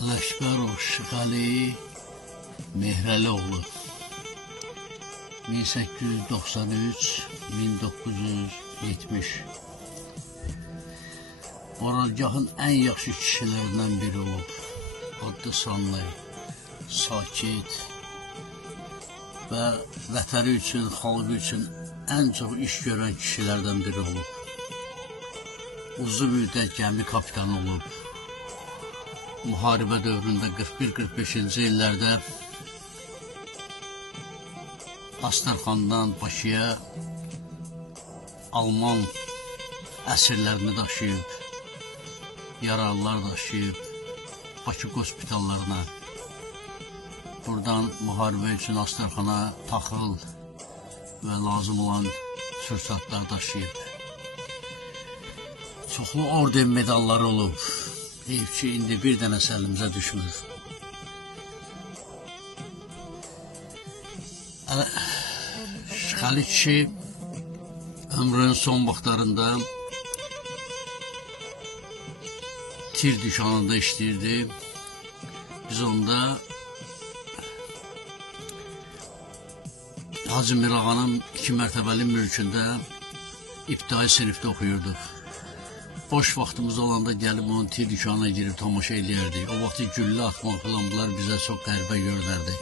Ələkbərov Şıxəli Mehrəlioğlu 1893-1970 Oralgahın ən yaxşı kişilərindən biri olub. Adlı sanlı, sakit və vətəni üçün, xalqı üçün ən çox iş görən kişilərdən biri olub. Uzun müddət gəmi kapitanı olub. Müharibə dövründə 41-45-ci illərdə Astərxandan Bakıya Alman əsirlərini daşıyıb, yaralılar daşıyıb Bakı hospitallarına. Buradan müharibə üçün Astərxana taxıl və lazım olan sursatlar daşıyıb. Çoxlu orden medalları olub. Deyib ki, indi bir dənəsi əlimizə düşmür. Şıxəli kişi ömrünün son vaxtlarında tir dükanında işləyirdi. Biz onda Hacı Mirağanın 2 mərtəbəli mülkündə ibtidai sinifdə oxuyurduq. Boş vaxtımız olanda gəlib onun tir dükanına girib tamaşa eləyərdik. O vaxtı güllə atmaq falan bunlar bizə çox qəribə görünərdi.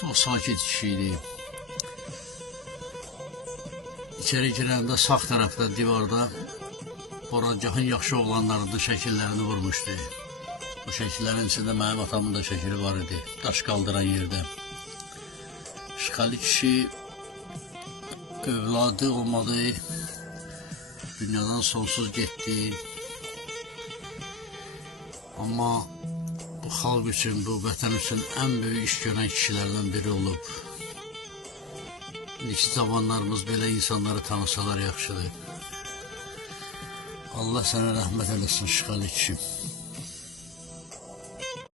Çox sakit kişi idi. İçəri girəndə sağ tərəfdə divarda Oralgahın yaxşı oğlanlarının şəkillərini vurmuşdu. Bu şəkillərin içində mənim atamın da şəkili var idi, daş qaldıran yerdə. Şıxəli kişi övladı olmadı, dünyadan sonsuz getdi. Amma bu xalq üçün, bu vətən üçün ən böyük iş görən kişilərdən biri olub. İndiki zamanlarımız belə insanları tanısalar yaxşıdır. Allah sənə rəhmət eləsin Şıxəli kişi.